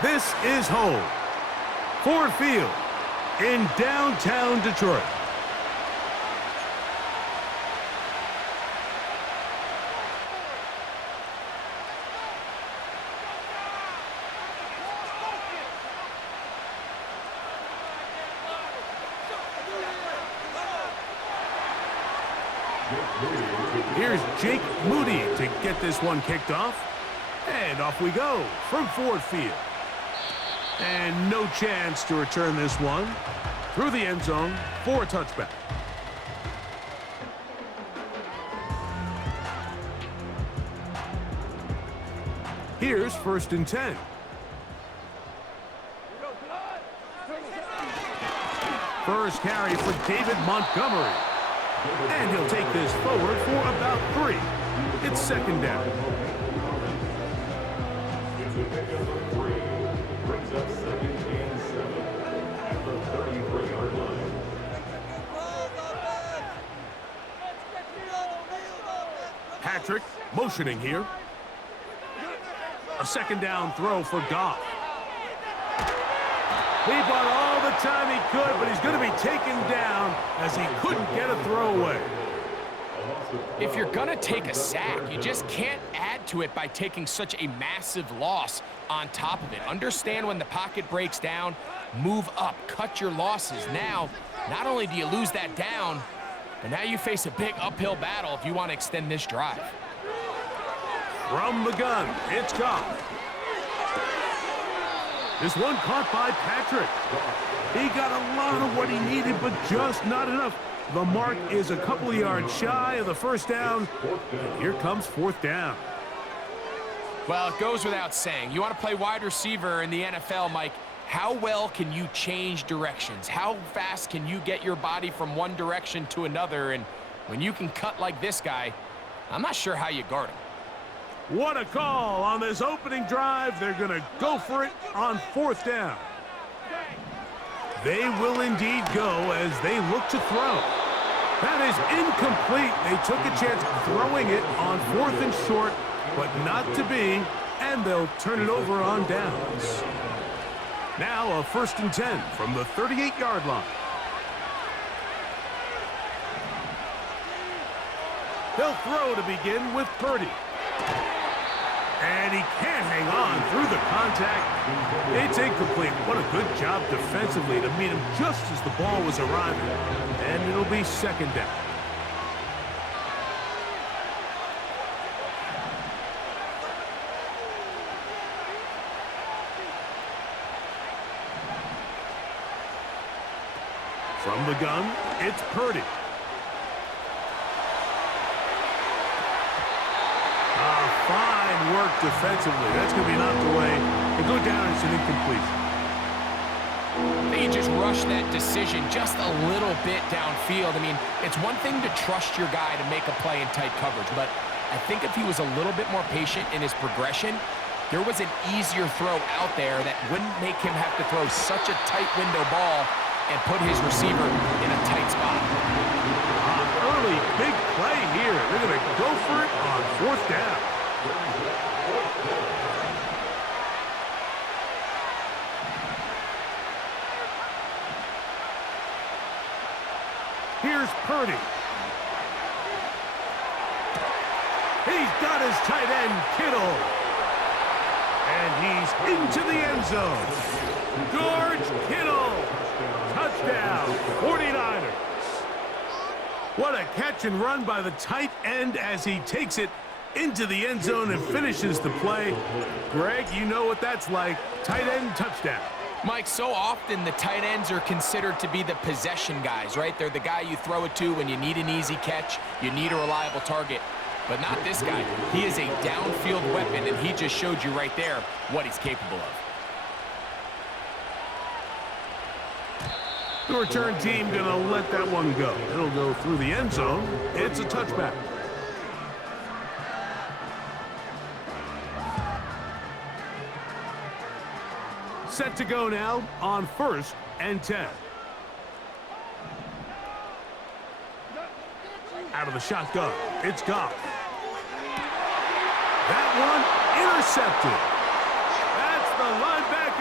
This is home. Ford Field in downtown Detroit. Here's Jake Moody to get this one kicked off. And off we go from Ford Field. And no chance to return this one through the end zone for a touchback. Here's 1st and 10. First carry for David Montgomery. And he'll take this forward for about 3. It's 2nd down. It's a pickup of 3. Brings up 2nd and 7 at the 33-yard line. Patrick motioning here. A 2nd down throw for Goff. He bought all the time he could, but he's going to be taken down as he couldn't get a throw away. If you're going to take a sack, you just can't add to it by taking such a massive loss on top of it. Understand when the pocket breaks down, move up, cut your losses. Now, not only do you lose that down, but now you face a big uphill battle if you want to extend this drive. From the gun, it's Goff. This one caught by Patrick. He got a lot of what he needed, but just not enough. The mark is a couple of yards shy of the 1st down. And here comes 4th down. Well, it goes without saying. You want to play wide receiver in the NFL, Mike. How well can you change directions? How fast can you get your body from one direction to another? And when you can cut like this guy, I'm not sure how you guard him. What a call on this opening drive. They're going to go for it on 4th down. They will indeed go as they look to throw. That is incomplete. They took a chance throwing it on 4th and short, but not to be, and they'll turn it over on downs. Now a 1st and 10 from the 38-yard line. They'll throw to begin with Purdy. And he can't hang on through the contact. It's incomplete. What a good job defensively to meet him just as the ball was arriving. And it'll be 2nd down. From the gun, it's Purdy. Fine work defensively. That's going to be knocked away and go down as an incompletion. They just rushed that decision just a little bit downfield. I mean, it's one thing to trust your guy to make a play in tight coverage, but I think if he was a little bit more patient in his progression, there was an easier throw out there that wouldn't make him have to throw such a tight window ball and put his receiver in a tight spot. Early big play here. They're going to go for it on 4th down. Here's Purdy. He's got his tight end, Kittle. And he's into the end zone. George Kittle. Touchdown, 49ers. What a catch and run by the tight end as he takes it into the end zone and finishes the play. Greg, you know what that's like. Tight end touchdown. Mike, so often the tight ends are considered to be the possession guys, right? They're the guy you throw it to when you need an easy catch, you need a reliable target. But not this guy. He is a downfield weapon, and he just showed you right there what he's capable of. The return team going to let that one go. It'll go through the end zone. It's a touchback. Set to go now on 1st and 10. Out of the shotgun, it's Goff. That one intercepted. That's the linebacker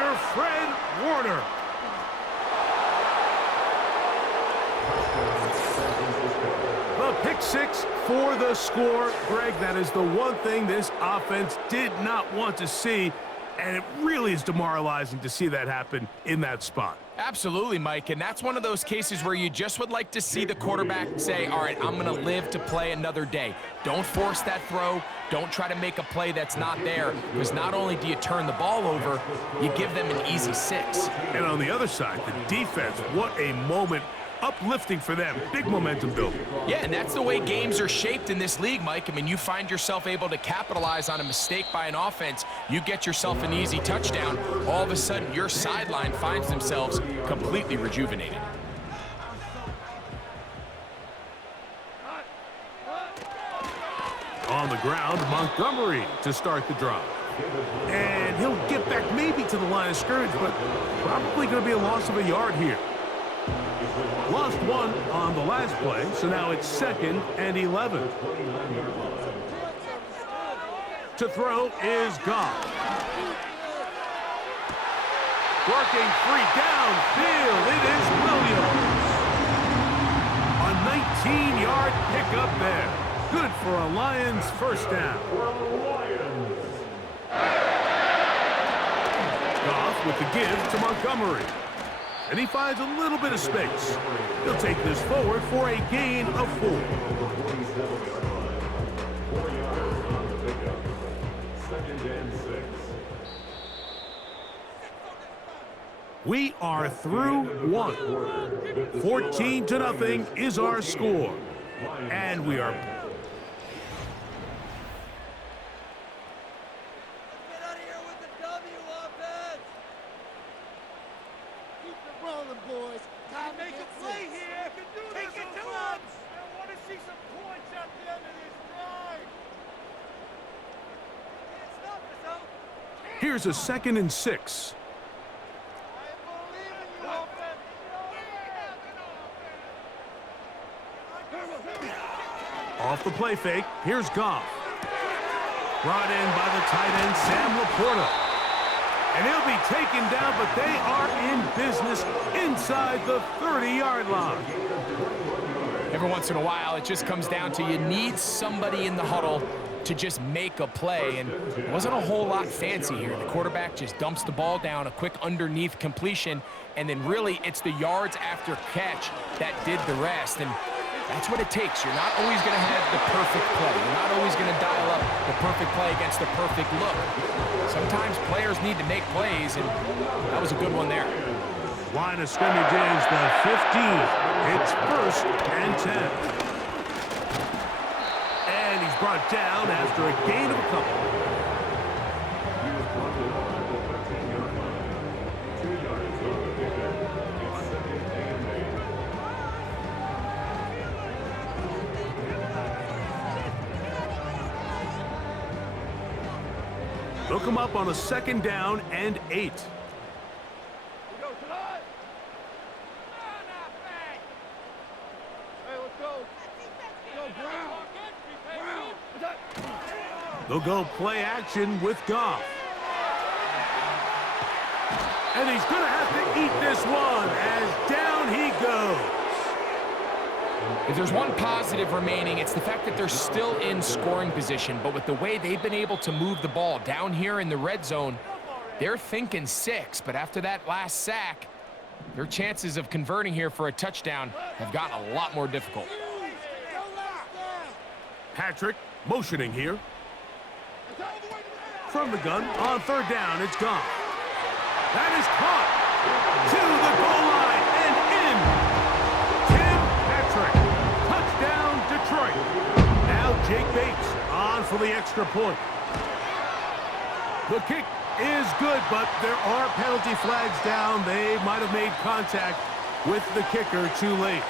6 for the score. Greg, that is the one thing this offense did not want to see, and it really is demoralizing to see that happen in that spot. Absolutely, Mike, and that's one of those cases where you just would like to see the quarterback say, all right, I'm going to live to play another day. Don't force that throw. Don't try to make a play that's not there, because not only do you turn the ball over, you give them an easy 6. And on the other side, the defense, what a moment. Uplifting for them. Big momentum building. Yeah, and that's the way games are shaped in this league, Mike. I mean, you find yourself able to capitalize on a mistake by an offense. You get yourself an easy touchdown. All of a sudden, your sideline finds themselves completely rejuvenated. On the ground, Montgomery to start the drive. And he'll get back maybe to the line of scrimmage, but probably going to be a loss of a yard here. Lost 1 on the last play, so now it's 2nd and 11. To throw is Goff. Working free downfield, it is Williams. A 19-yard pickup there. Good for a Lions first down. Goff with the give to Montgomery. And he finds a little bit of space. He'll take this forward for a gain of 4. 4 yards on the pickup. 2nd and 6. We are through 1. 14-0 is our score. And we are... Boys, time to make a play here. Take it to him. I want to see some points at the end of this drive. Can't stop us, though. Here's a 2nd and 6. I believe in you, offense. Off the play fake, here's Goff. Brought in by the tight end, Sam Laporta. And he'll be taken down, but they are in business inside the 30-yard line. Every once in a while, it just comes down to you need somebody in the huddle to just make a play, and it wasn't a whole lot fancy here. The quarterback just dumps the ball down, a quick underneath completion, and then really it's the yards after catch that did the rest. And that's what it takes. You're not always going to have the perfect play. You're not always going to dial up the perfect play against the perfect look. Sometimes players need to make plays, and that was a good one there. Line of scrimmage is the 15. It's 1st and 10. And he's brought down after a gain of a couple. He was brought down at the 13-yard line. 2 yards on the pickup. It's 2nd and 8. Look him up on a 2nd down and 8. They'll go play action with Goff. And he's going to have to eat this one as down he goes. If there's one positive remaining, it's the fact that they're still in scoring position. But with the way they've been able to move the ball down here in the red zone, they're thinking 6. But after that last sack, their chances of converting here for a touchdown have gotten a lot more difficult. Patrick motioning here. From the gun, on 3rd down, it's gone. That is caught to the goal line and in. Tim Patrick, touchdown Detroit. Now Jake Bates on for the extra point. The kick is good, but there are penalty flags down. They might have made contact with the kicker too late.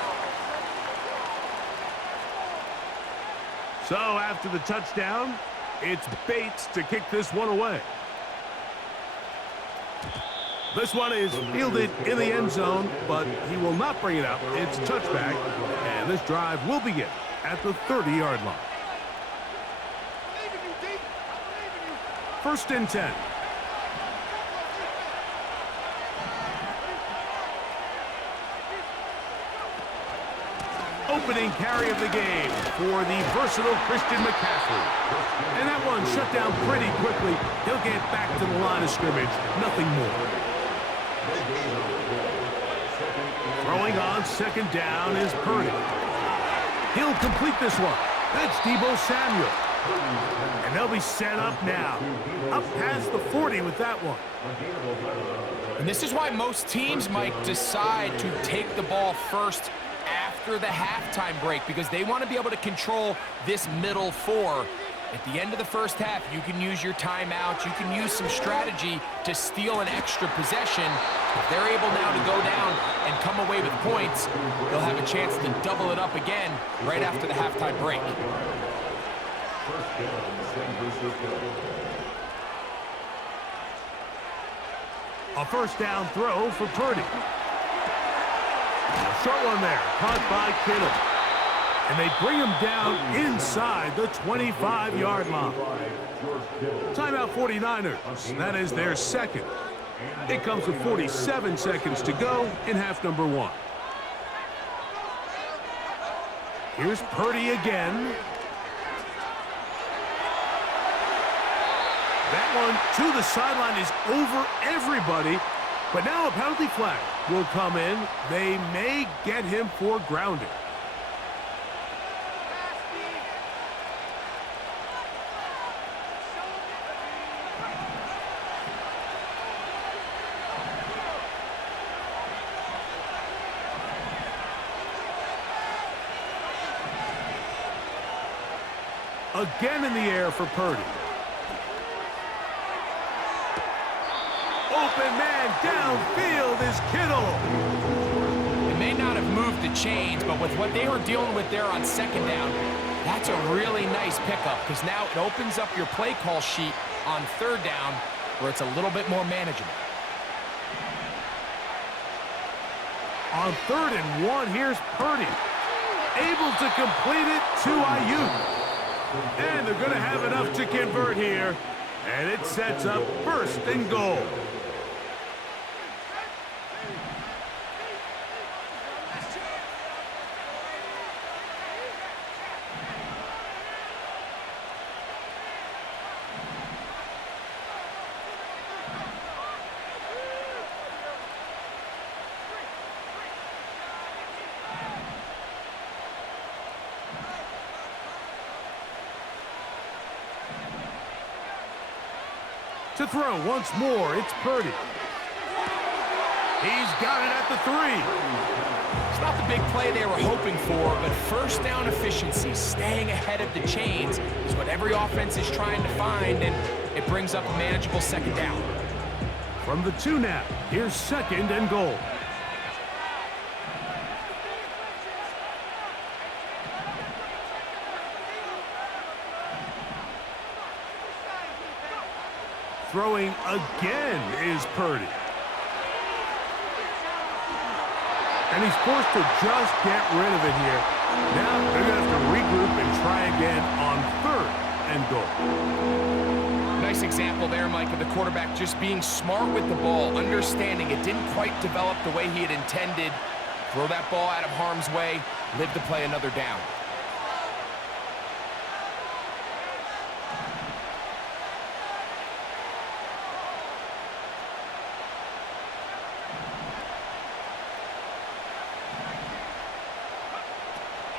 So after the touchdown, it's Bates to kick this one away. This one is fielded in the end zone, but he will not bring it up. It's a touchback, and this drive will begin at the 30-yard line. 1st and 10. opening carry of the game for the versatile Christian McCaffrey. And that one shut down pretty quickly. He'll get back to the line of scrimmage. Nothing more. Throwing on second down is Purdy. He'll complete this one. That's Deebo Samuel. And they'll be set up now. Up past the 40 with that one. And this is why most teams, Mike, decide to take the ball first after the halftime break, because they want to be able to control this middle four. At the end of the first half, you can use your timeouts. You can use some strategy to steal an extra possession. If they're able now to go down and come away with points, they'll have a chance to double it up again right after the halftime break. A first down throw for Purdy. A short one there, caught by Kittle. And they bring him down inside the 25-yard line. Timeout 49ers. That is their second. It comes with 47 seconds to go in half number one. Here's Purdy again. That one to the sideline is over everybody. But now a penalty flag will come in. They may get him for grounding. Again in the air for Purdy. Open man downfield is Kittle. They may not have moved the chains, but with what they were dealing with there on second down, that's a really nice pickup, because now it opens up your play call sheet on third down where it's a little bit more manageable. On 3rd and 1, here's Purdy. Able to complete it to Ayuk. And they're going to have enough to convert here. And it sets up 1st and goal. To throw once more, it's Purdy. He's got it at the 3. It's not the big play they were hoping for, but first down efficiency, staying ahead of the chains, is what every offense is trying to find, and it brings up a manageable second down. From the 2 now, here's 2nd and goal. Throwing again is Purdy. And he's forced to just get rid of it here. Now they're going to have to regroup and try again on 3rd and goal. Nice example there, Mike, of the quarterback just being smart with the ball, understanding it didn't quite develop the way he had intended. Throw that ball out of harm's way, live to play another down.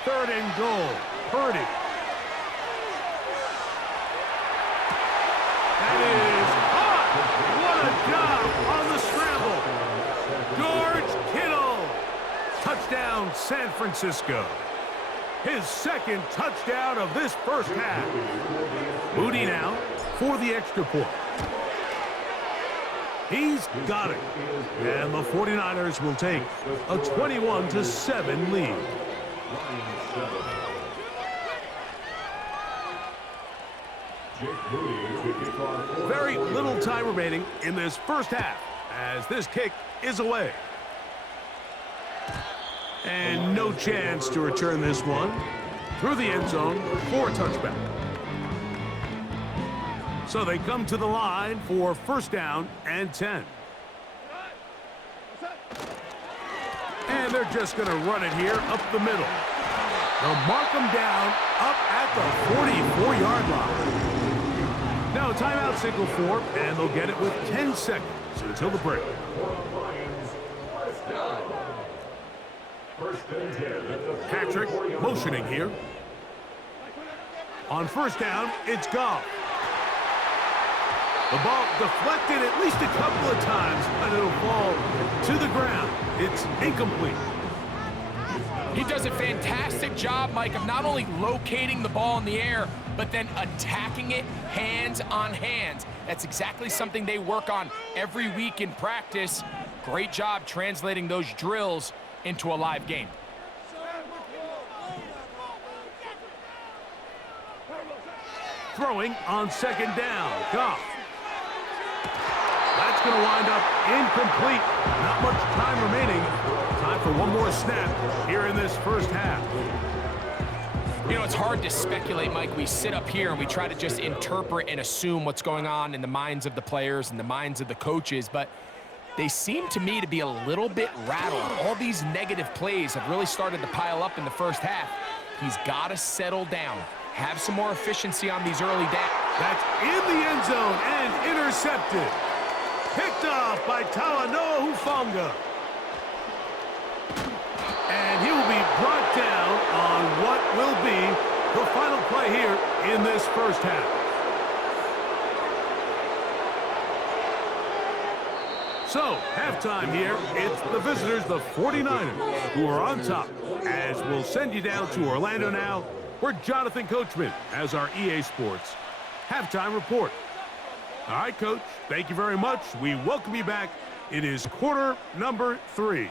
Third and goal, Purdy. That is caught! What a job on the scramble. George Kittle. Touchdown, San Francisco. His 2nd touchdown of this first half. Moody now for the extra point. He's got it. And the 49ers will take a 21-7 lead. Very little time remaining in this first half as this kick is away. And no chance to return this one through the end zone for a touchback. So they come to the line for 1st down and 10. And they're just going to run it here up the middle. They'll mark them down up at the 44-yard line. Now a timeout signal for, and they'll get it with 10 seconds until the break. Patrick motioning here. On first down, it's Goff. The ball deflected at least a couple of times, but it'll fall to the ground. It's incomplete. He does a fantastic job, Mike, of not only locating the ball in the air, but then attacking it hands on hands. That's exactly something they work on every week in practice. Great job translating those drills into a live game. Throwing on second down, Goff. That's going to wind up incomplete. Not much time remaining. Time for one more snap here in this first half. You know, it's hard to speculate, Mike. We sit up here and we try to just interpret and assume what's going on in the minds of the players and the minds of the coaches, but they seem to me to be a little bit rattled. All these negative plays have really started to pile up in the first half. He's got to settle down, have some more efficiency on these early downs. That's in the end zone and intercepted. Picked off by Talanoa Hufanga. And he will be brought down on what will be the final play here in this first half. So, halftime here, it's the visitors, the 49ers, who are on top, as we'll send you down to Orlando now, where Jonathan Coachman has our EA Sports halftime report. All right, Coach, thank you very much. We welcome you back. It is quarter number 3.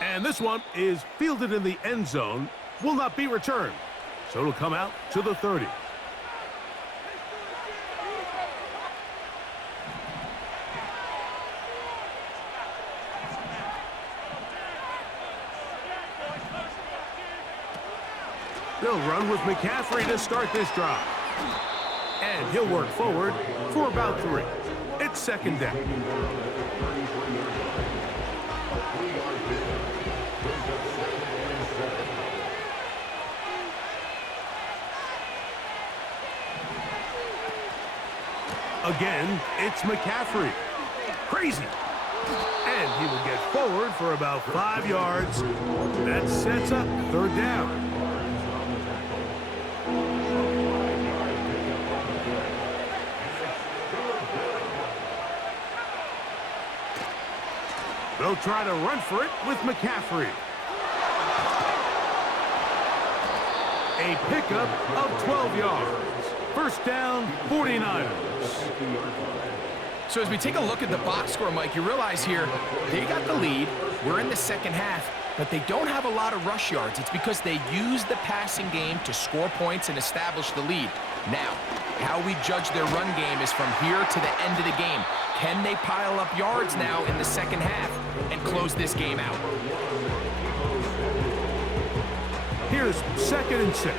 And this one is fielded in the end zone, will not be returned. So it'll come out to the 30. They'll run with McCaffrey to start this drive. And he'll work forward for about 3. It's second down. Again, it's McCaffrey. Crazy. And he will get forward for about 5 yards. That sets up third down. They'll try to run for it with McCaffrey. A pickup of 12 yards. First down, 49ers. So as we take a look at the box score, Mike, you realize here they got the lead. We're in the second half, but they don't have a lot of rush yards. It's because they use the passing game to score points and establish the lead. Now, how we judge their run game is from here to the end of the game. Can they pile up yards now in the second half and close this game out? Here's second and 6.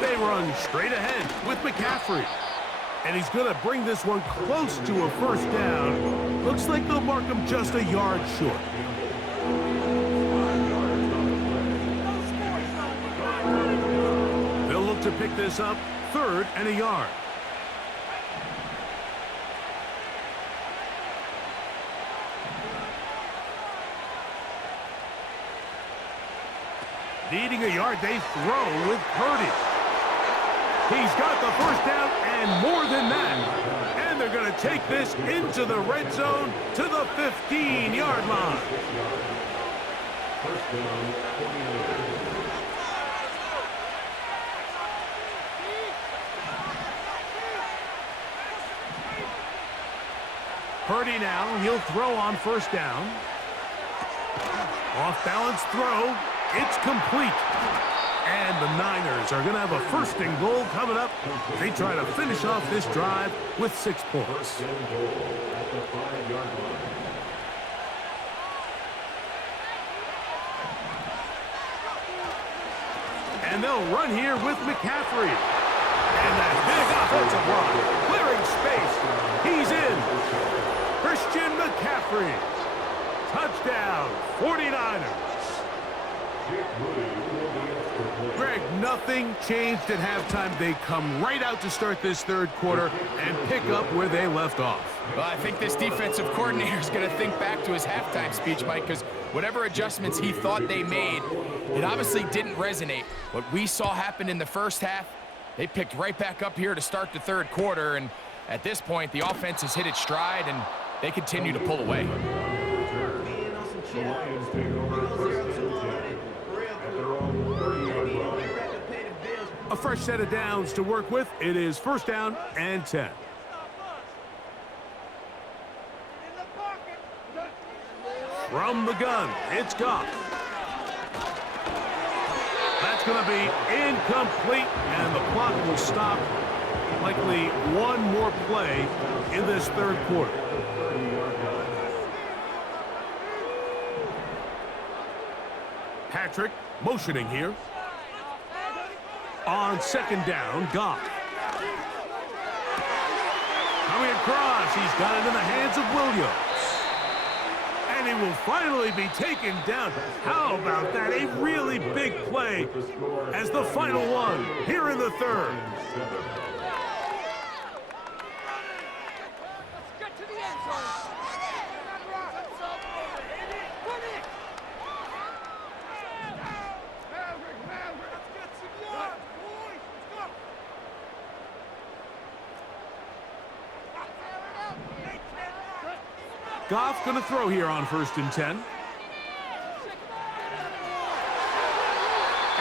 They run straight ahead with McCaffrey. And he's going to bring this one close to a first down. Looks like they'll mark him just a yard short. They'll look to pick this up, 3rd and a yard. Needing a yard, they throw with Purdy. He's got the first down and more than that. And they're going to take this into the red zone to the 15-yard line. First down, 49. Purdy now, he'll throw on first down. Off-balance throw. It's complete. And the Niners are going to have a first and goal coming up. They try to finish off this drive with 6 points. And they'll run here with McCaffrey. And that big offensive line, clearing space. He's in. Christian McCaffrey. Touchdown, 49ers. Greg, nothing changed at halftime. They come right out to start this third quarter and pick up where they left off. Well, I think this defensive coordinator is going to think back to his halftime speech, Mike, because whatever adjustments he thought they made, it obviously didn't resonate. What we saw happen in the first half, they picked right back up here to start the third quarter, and at this point, the offense has hit its stride, and they continue to pull away. The Lions take over first and 10 at their own 30-yard line. A fresh set of downs to work with. It is first down and 10. From the gun, it's Goff. That's going to be incomplete, and the clock will stop. Likely one more play in this third quarter. Patrick motioning here. On second down, Goff. Coming across, he's got it in the hands of Williams. And he will finally be taken down. How about that? A really big play as the final one here in the third. Goff going to throw here on first and 10. And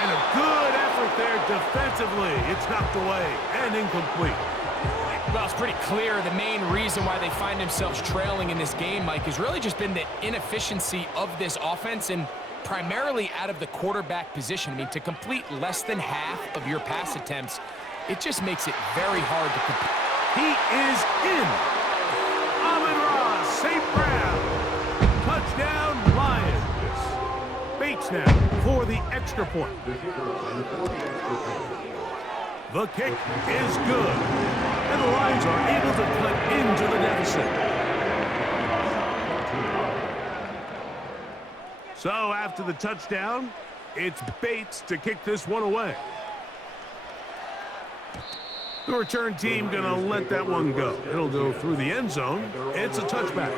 a good effort there defensively. It's knocked away and incomplete. Well, it's pretty clear the main reason why they find themselves trailing in this game, Mike, has really just been the inefficiency of this offense and primarily out of the quarterback position. I mean, to complete less than half of your pass attempts, it just makes it very hard to complete. He is in. St. Brown. Touchdown, Lions. Bates now for the extra point. The kick is good. And the Lions are able to cut into the deficit. So after the touchdown, it's Bates to kick this one away. The return team going to let that one go. It'll go through the end zone. It's a touchback.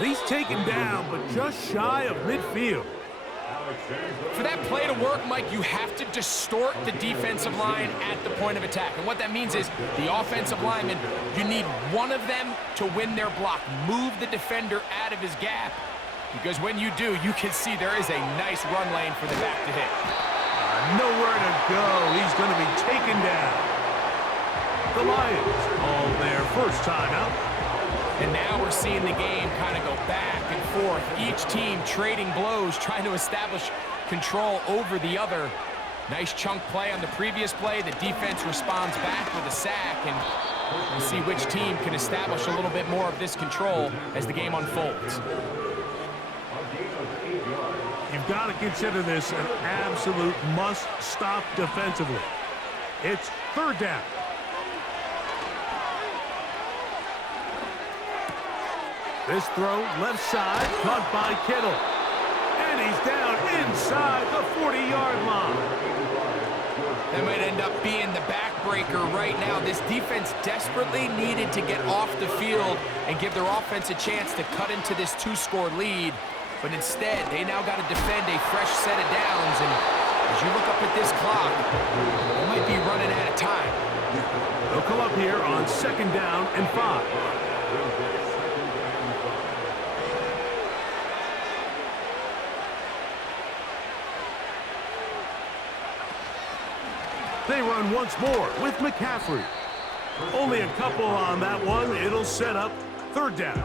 He's taken down, but just shy of midfield. For that play to work, Mike, you have to distort the defensive line at the point of attack. And what that means is the offensive lineman, you need one of them to win their block. Move the defender out of his gap. Because when you do, you can see there is a nice run lane for the back to hit. Nowhere to go. He's going to be taken down. The Lions call their first timeout. And now we're seeing the game kind of go back and forth. Each team trading blows, trying to establish control over the other. Nice chunk play on the previous play. The defense responds back with a sack, and we'll see which team can establish a little bit more of this control as the game unfolds. You've got to consider this an absolute must-stop defensively. It's third down. This throw left side, caught by Kittle. And he's down inside the 40-yard line. That might end up being the backbreaker right now. This defense desperately needed to get off the field and give their offense a chance to cut into this two-score lead. But instead, they now got to defend a fresh set of downs. And as you look up at this clock, they might be running out of time. They'll come up here on second down and 5. They run once more with McCaffrey. Only a couple on that one. It'll set up third down.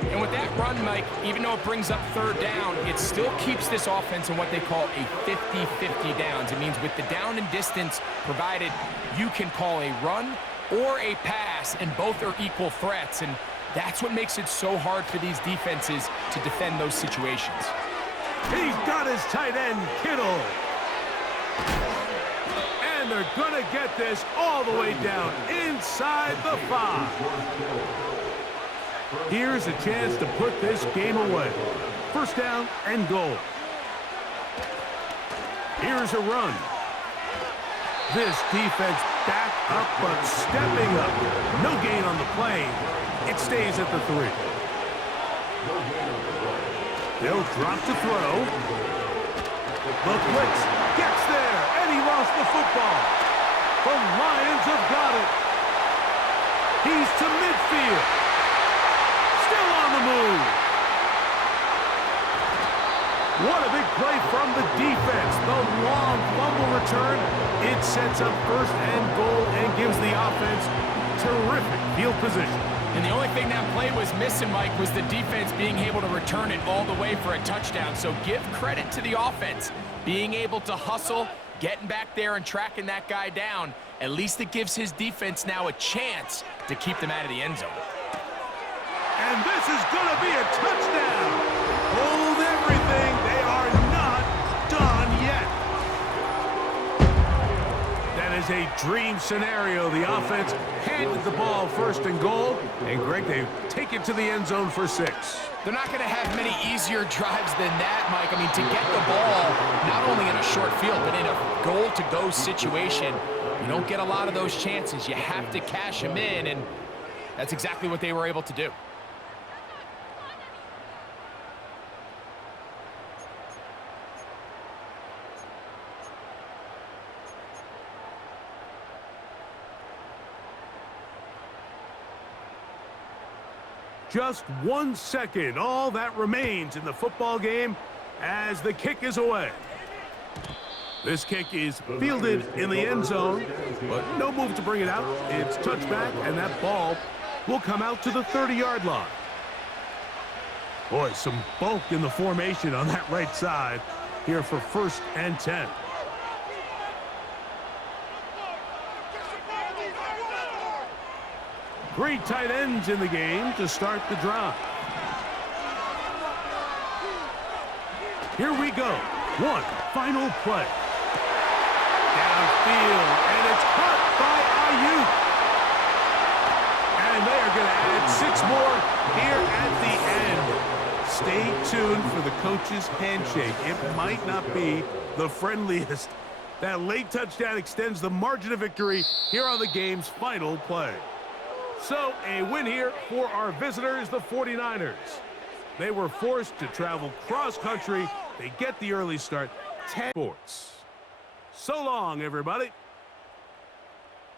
And with that run, Mike, even though it brings up third down, it still keeps this offense in what they call a 50-50 downs. It means with the down and distance provided, you can call a run or a pass, and both are equal threats. And that's what makes it so hard for these defenses to defend those situations. He's got his tight end, Kittle. And they're going to get this all the way down inside the 5. Here's a chance to put this game away. First down and goal. Here's a run. This defense back up but stepping up. No gain on the play. It stays at the 3. They'll drop to throw. The blitz gets there, and he lost the football. The Lions have got it. He's to midfield. Still on the move. What a big play from the defense. The long fumble return. It sets up first and goal and gives the offense terrific field position. And the only thing that play was missing, Mike, was the defense being able to return it all the way for a touchdown. So give credit to the offense. Being able to hustle, getting back there and tracking that guy down. At least it gives his defense now a chance to keep them out of the end zone. And this is going to be a touchdown. Hold everything. They are not done yet. That is a dream scenario. The offense handed the ball first and goal. And, Greg, they take it to the end zone for 6. They're not going to have many easier drives than that, Mike. I mean, to get the ball not only in a short field, but in a goal-to-go situation, you don't get a lot of those chances. You have to cash them in, and that's exactly what they were able to do. Just 1 second, all that remains in the football game as the kick is away. This kick is fielded in the end zone, but no move to bring it out. It's touchback, and that ball will come out to the 30-yard line. Boy, some bulk in the formation on that right side here for 1st and 10. Three tight ends in the game to start the drive. Here we go. One final play. Downfield, and it's caught by Ayuk. And they are going to add 6 more here at the end. Stay tuned for the coach's handshake. It might not be the friendliest. That late touchdown extends the margin of victory here on the game's final play. So, a win here for our visitors, the 49ers. They were forced to travel cross-country. They get the early start. 10 sports. So long, everybody.